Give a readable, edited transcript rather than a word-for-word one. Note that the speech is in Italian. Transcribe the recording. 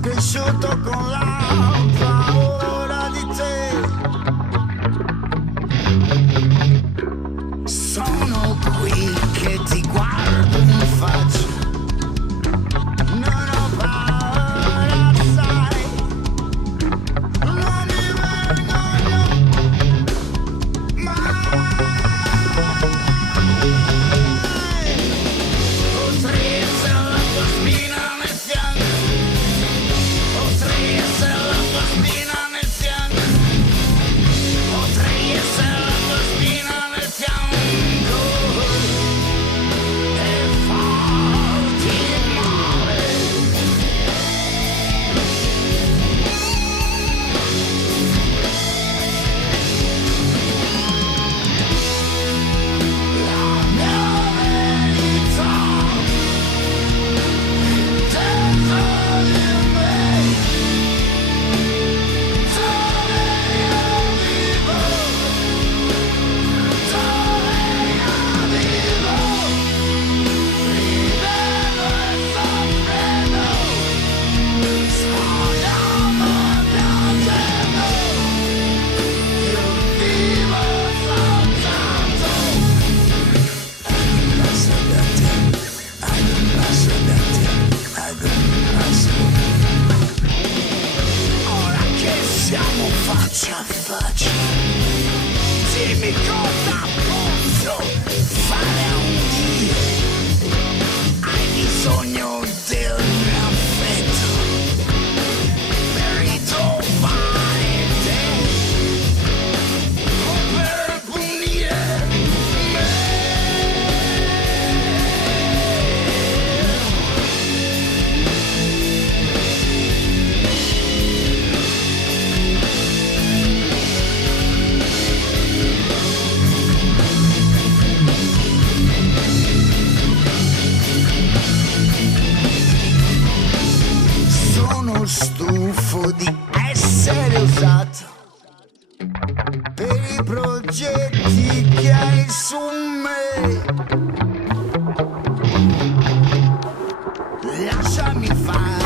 cresciuto con la paura di te. Sono qui che ti guardo in faccia, non ho paura, sai, non mi vergogno mai. Potrei essere la tua spina nel fianco, potrei essere la tua spina nel fianco, potrei essere la tua spina nel fianco e farti male. La mia verità dentro di me, dove io vivo, dove io vivo, vivendo e soffrendo, sbagliando e piangendo, io vivo soltanto. Ad un passo da te, ad un passo da te, ad un passo. Ora che siamo faccia a faccia, dimmi cosa posso fare a un Dio. Hai bisogno del mio affetto per ritrovare te o per punire me. Sono stufo di essere usato per i progetti che hai su me. Lasciami fare